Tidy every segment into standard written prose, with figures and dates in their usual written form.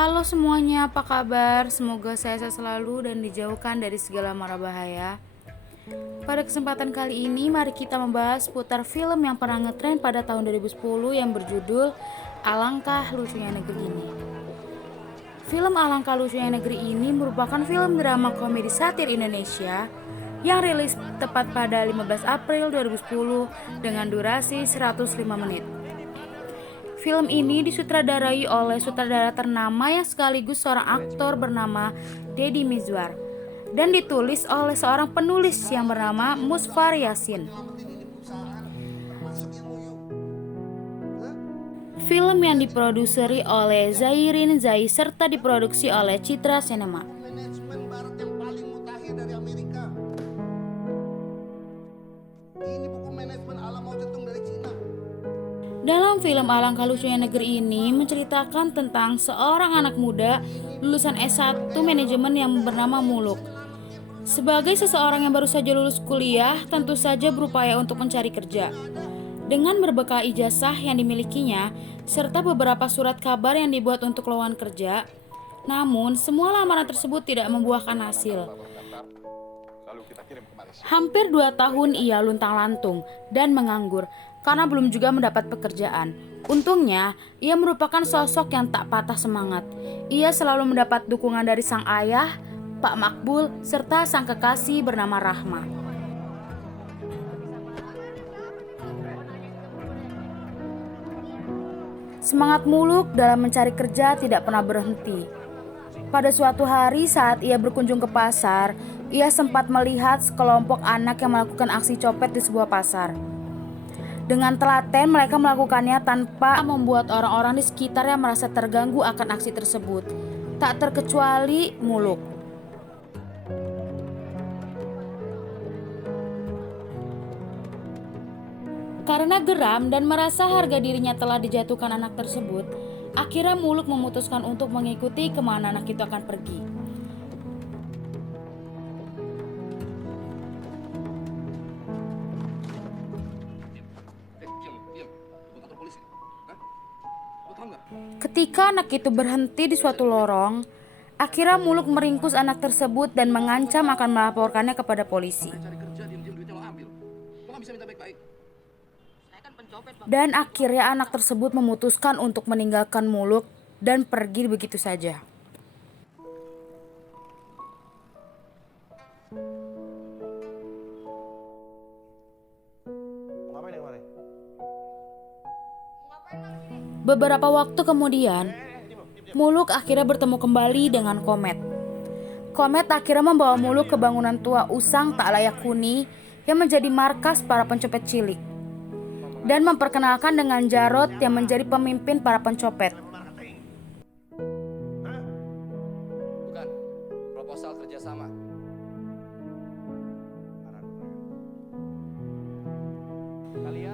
Halo semuanya, apa kabar? Semoga sehat selalu dan dijauhkan dari segala mara bahaya. Pada kesempatan kali ini, mari kita membahas seputar film yang pernah ngetren pada tahun 2010 yang berjudul Alangkah Lucunya Negeri Ini. Film Alangkah Lucunya Negeri ini merupakan film drama komedi satir Indonesia yang rilis tepat pada 15 April 2010 dengan durasi 105 menit. Film ini disutradarai oleh sutradara ternama yang sekaligus seorang aktor bernama Deddy Mizwar dan ditulis oleh seorang penulis yang bernama Musfar Yasin. Film yang diproduseri oleh Zairin Zai serta diproduksi oleh Citra Cinema. Manajemen barat yang paling mutakhir dari Amerika. Ini buku manajemen ala Mao Zedong dari Cina. Dalam film Alangkah Lucunya Negeri ini menceritakan tentang seorang anak muda lulusan S1 manajemen yang bernama Muluk. Sebagai seseorang yang baru saja lulus kuliah, tentu saja berupaya untuk mencari kerja. Dengan berbekal ijazah yang dimilikinya, serta beberapa surat kabar yang dibuat untuk lowongan kerja, namun semua lamaran tersebut tidak membuahkan hasil. Hampir 2 tahun ia luntang-lantung dan menganggur karena belum juga mendapat pekerjaan. Untungnya, ia merupakan sosok yang tak patah semangat. Ia selalu mendapat dukungan dari sang ayah, Pak Makbul, serta sang kekasih bernama Rahma. Semangat Muluk dalam mencari kerja tidak pernah berhenti. Pada suatu hari saat ia berkunjung ke pasar, ia sempat melihat sekelompok anak yang melakukan aksi copet di sebuah pasar. Dengan telaten mereka melakukannya tanpa membuat orang-orang di sekitarnya merasa terganggu akan aksi tersebut. Tak terkecuali Muluk. Karena geram dan merasa harga dirinya telah dijatuhkan anak tersebut, akhirnya Muluk memutuskan untuk mengikuti kemana anak itu akan pergi. Ketika anak itu berhenti di suatu lorong, akhirnya Muluk meringkus anak tersebut dan mengancam akan melaporkannya kepada polisi. Dan akhirnya anak tersebut memutuskan untuk meninggalkan Muluk dan pergi begitu saja. Beberapa waktu kemudian, Muluk akhirnya bertemu kembali dengan Komet. Komet akhirnya membawa Muluk ke bangunan tua usang tak layak huni yang menjadi markas para pencopet cilik, dan memperkenalkan dengan Jarot yang menjadi pemimpin para pencopet. Bukan, proposal kerjasama.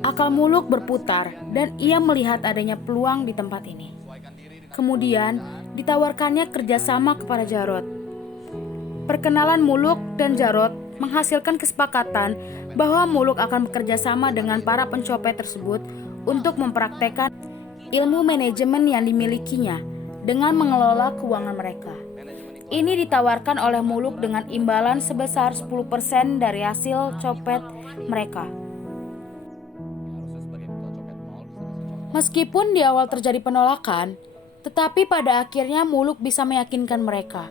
Akal Muluk berputar dan ia melihat adanya peluang di tempat ini. Kemudian ditawarkannya kerjasama kepada Jarot. Perkenalan Muluk dan Jarot menghasilkan kesepakatan bahwa Muluk akan bekerja sama dengan para pencopet tersebut untuk mempraktekkan ilmu manajemen yang dimilikinya dengan mengelola keuangan mereka. Ini ditawarkan oleh Muluk dengan imbalan sebesar 10% dari hasil copet mereka. Meskipun di awal terjadi penolakan, tetapi pada akhirnya Muluk bisa meyakinkan mereka,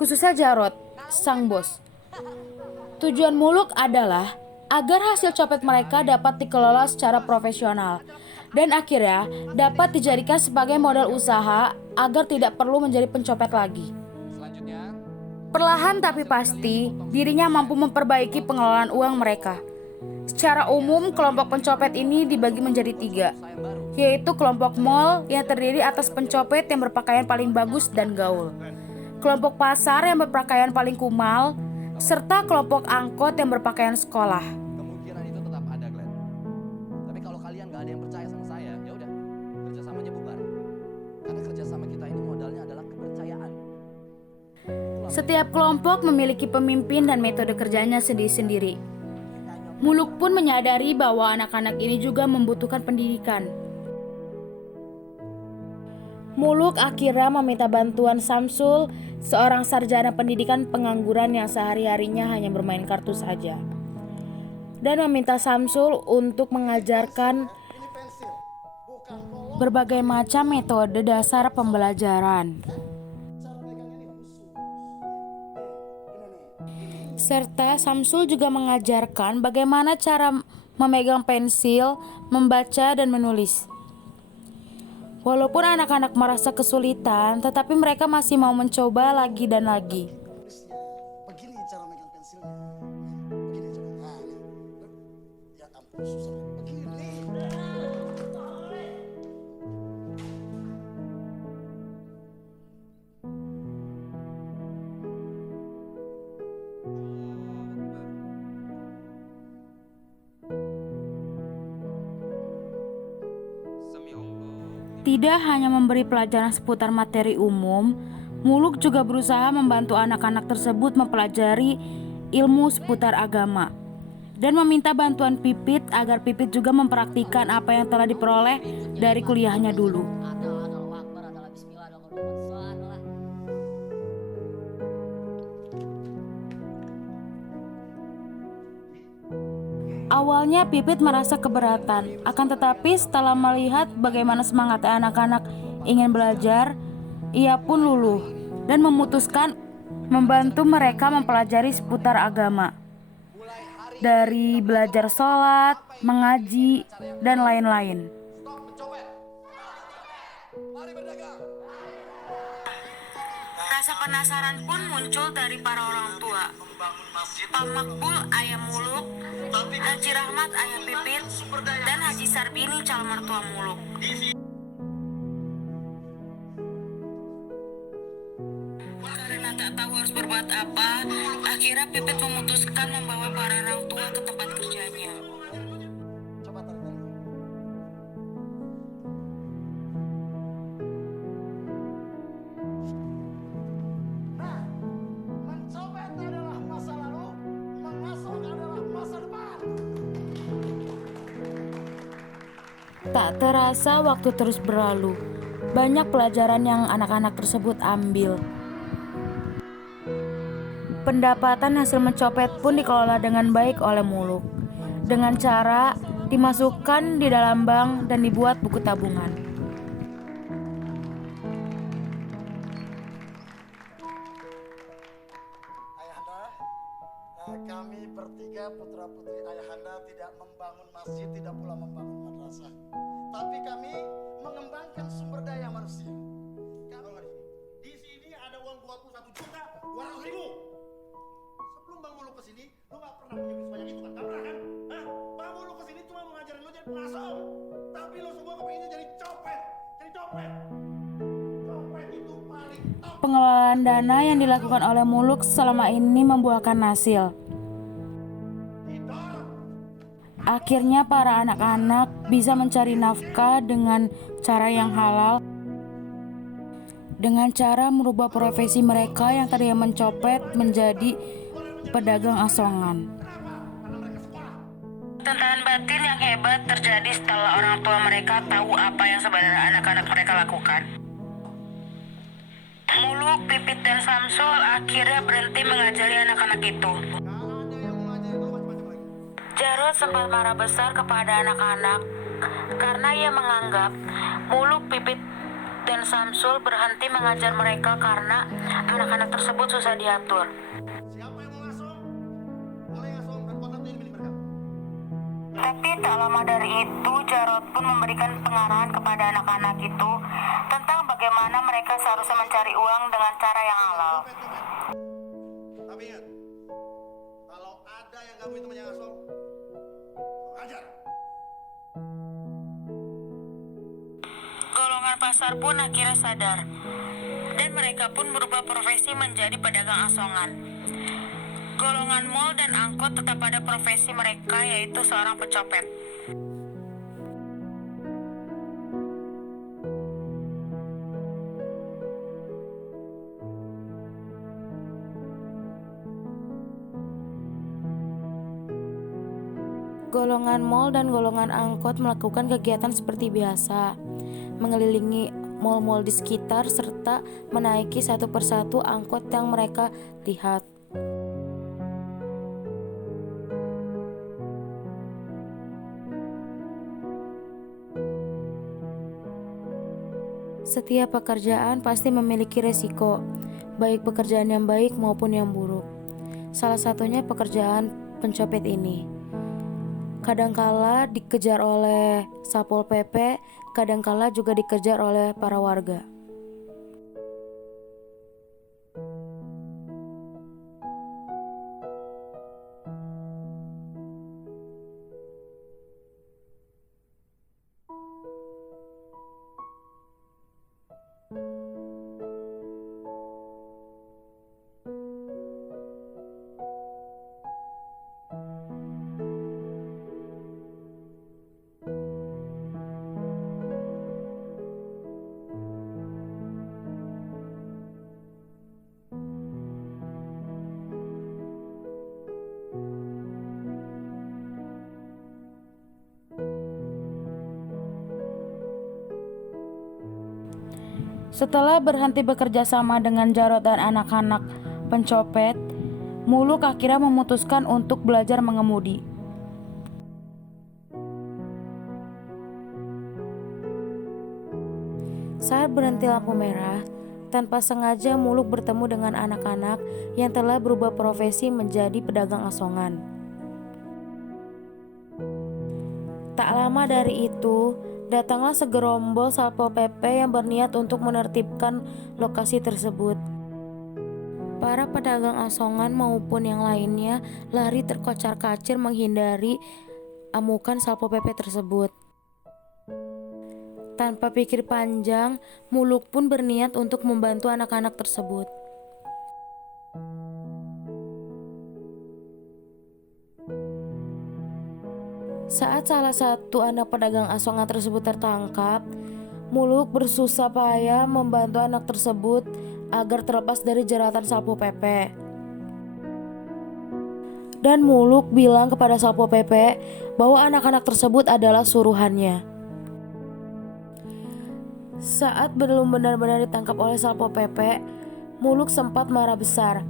khususnya Jarot, sang bos. Tujuan Muluk adalah agar hasil copet mereka dapat dikelola secara profesional dan akhirnya dapat dijadikan sebagai modal usaha agar tidak perlu menjadi pencopet lagi. Perlahan tapi pasti, dirinya mampu memperbaiki pengelolaan uang mereka. Secara umum, kelompok pencopet ini dibagi menjadi 3, yaitu kelompok mall yang terdiri atas pencopet yang berpakaian paling bagus dan gaul, kelompok pasar yang berpakaian paling kumal, serta kelompok angkot yang berpakaian sekolah. Kemungkinan itu tetap ada, Glenn. Tapi kalau kalian nggak ada yang percaya sama saya, ya udah, kerjasamanya bubar. Karena kerjasama kita ini modalnya adalah kepercayaan. Setiap kelompok memiliki pemimpin dan metode kerjanya sendiri-sendiri. Muluk pun menyadari bahwa anak-anak ini juga membutuhkan pendidikan. Muluk akhirnya meminta bantuan Samsul, seorang sarjana pendidikan pengangguran yang sehari-harinya hanya bermain kartu saja, dan meminta Samsul untuk mengajarkan Ini pensil, bukan kolom. berbagai macam metode dasar pembelajaran, Cara megangnya ini khusus. Ini nih. serta Samsul juga mengajarkan bagaimana cara memegang pensil, membaca, dan menulis. Walaupun anak-anak merasa kesulitan, tetapi mereka masih mau mencoba lagi dan lagi. Tulisnya. Begini cara megang pensilnya. Begini cara. Nah, ini. Ya ampun susah. Begini. Tidak hanya memberi pelajaran seputar materi umum, Muluk juga berusaha membantu anak-anak tersebut mempelajari ilmu seputar agama dan meminta bantuan Pipit agar Pipit juga mempraktikkan apa yang telah diperoleh dari kuliahnya dulu. Allahu Akbar, adalah Bismillah, adalah. Awalnya Pipit merasa keberatan, akan tetapi setelah melihat bagaimana semangat anak-anak ingin belajar, ia pun luluh dan memutuskan membantu mereka mempelajari seputar agama. Dari belajar sholat, mengaji, dan lain-lain. Stop mencopet. Mari berdagang. Rasa penasaran pun muncul dari para orang tua. Pak Makbul ayah Muluk, Haji Rahmat ayah Pipit, dan Haji Sarbini calon mertua Muluk. Karena tak tahu harus berbuat apa, akhirnya Pipit memutuskan membawa para orang tua ke tempat kerjanya. Coba tarik lagi. Nah, mencopet adalah masa lalu, mengasuh adalah masa depan. Tak terasa waktu terus berlalu. Banyak pelajaran yang anak-anak tersebut ambil. Pendapatan hasil mencopet pun dikelola dengan baik oleh Muluk, dengan cara dimasukkan di dalam bank dan dibuat buku tabungan. Ayahanda, kami bertiga putra-putri Ayahanda tidak membangun masjid, tidak pula membangun madrasah. Tapi kami mengembangkan sumber daya manusia. Kamu di sini ada uang 21.200.000. Sebelum Bang Muluk kesini, lu gak pernah punya duit sebanyak itu kan? Gak pernah kan? Hah? Bang Muluk kesini cuma mau ngajarin lu jadi pengasal. Tapi lu semua kepinginnya jadi copet. Jadi copet. Copet itu paling top. Pengelolaan dana yang dilakukan oleh Muluk selama ini membuahkan hasil. Akhirnya para anak-anak bisa mencari nafkah dengan cara yang halal, dengan cara merubah profesi mereka yang tadinya mencopet menjadi pedagang asongan. Tentanan batin yang hebat terjadi setelah orang tua mereka tahu apa yang sebenarnya anak-anak mereka lakukan. Muluk, Pipit, dan Samsul akhirnya berhenti mengajari anak-anak itu. Jarod sempat marah besar kepada anak-anak karena ia menganggap Muluk, Pipit, dan Samsul berhenti mengajar mereka karena anak-anak tersebut susah diatur. Siapa yang mau ngasuh? Boleh ngasuh dan kontraknya ini milik mereka. Tapi tak lama dari itu, Jarod pun memberikan pengarahan kepada anak-anak itu tentang bagaimana mereka seharusnya mencari uang dengan cara yang halal. Tapi ingat, kalau ada yang gangguin temannya ngasuh, ajar. Golongan pasar pun akhirnya sadar, dan mereka pun berubah profesi menjadi pedagang asongan. Golongan mal dan angkot tetap pada profesi mereka, yaitu seorang pencopet. Golongan mal dan golongan angkot melakukan kegiatan seperti biasa, mengelilingi mal-mal di sekitar, serta menaiki satu persatu angkot yang mereka lihat. Setiap pekerjaan pasti memiliki resiko, baik pekerjaan yang baik maupun yang buruk. Salah satunya pekerjaan pencopet ini. Kadangkala dikejar oleh Satpol PP, kadangkala juga dikejar oleh para warga. Setelah berhenti bekerja sama dengan Jarod dan anak-anak pencopet, Muluk akhirnya memutuskan untuk belajar mengemudi. Saat berhenti lampu merah, tanpa sengaja Muluk bertemu dengan anak-anak yang telah berubah profesi menjadi pedagang asongan. Tak lama dari itu, datanglah segerombol Satpol PP yang berniat untuk menertibkan lokasi tersebut. Para pedagang asongan maupun yang lainnya lari terkocar-kacir menghindari amukan Satpol PP tersebut. Tanpa pikir panjang, Muluk pun berniat untuk membantu anak-anak tersebut. Saat salah satu anak pedagang asongan tersebut tertangkap, Muluk bersusah payah membantu anak tersebut agar terlepas dari jeratan Satpol PP. Dan Muluk bilang kepada Satpol PP bahwa anak-anak tersebut adalah suruhannya. Saat belum benar-benar ditangkap oleh Satpol PP, Muluk sempat marah besar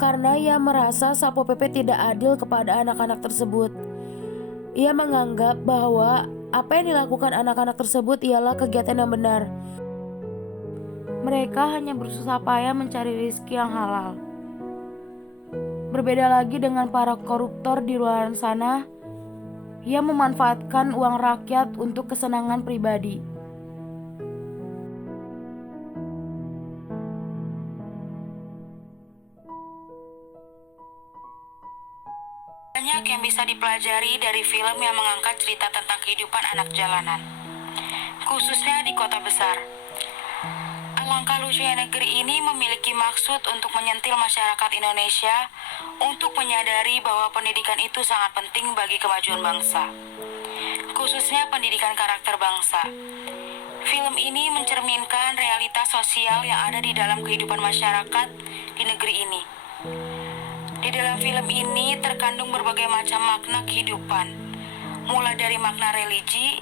karena ia merasa Satpol PP tidak adil kepada anak-anak tersebut. Ia menganggap bahwa apa yang dilakukan anak-anak tersebut ialah kegiatan yang benar. Mereka hanya bersusah payah mencari rezeki yang halal. Berbeda lagi dengan para koruptor di luar sana, ia memanfaatkan uang rakyat untuk kesenangan pribadi. Banyak yang bisa dipelajari dari film yang mengangkat cerita tentang kehidupan anak jalanan, khususnya di kota besar. Alangkah lucunya negeri ini memiliki maksud untuk menyentil masyarakat Indonesia untuk menyadari bahwa pendidikan itu sangat penting bagi kemajuan bangsa, khususnya pendidikan karakter bangsa. Film ini mencerminkan realitas sosial yang ada di dalam kehidupan masyarakat di negeri ini. Di dalam film ini terkandung berbagai macam makna kehidupan, mulai dari makna religi,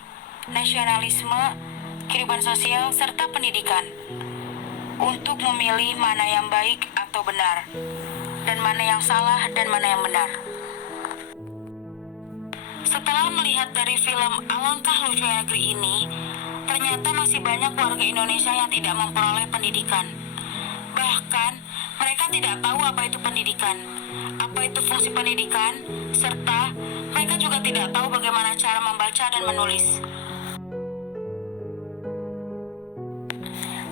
nasionalisme, kehidupan sosial, serta pendidikan, untuk memilih mana yang baik atau benar, dan mana yang salah dan mana yang benar. Setelah melihat dari film Alangkah Lucunya Negeri ini, ternyata masih banyak warga Indonesia yang tidak memperoleh pendidikan. Bahkan, mereka tidak tahu apa itu pendidikan, apa itu fungsi pendidikan, serta mereka juga tidak tahu bagaimana cara membaca dan menulis.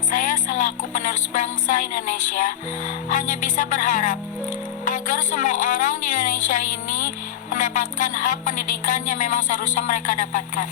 Saya selaku penerus bangsa Indonesia hanya bisa berharap agar semua orang di Indonesia ini mendapatkan hak pendidikan yang memang seharusnya mereka dapatkan.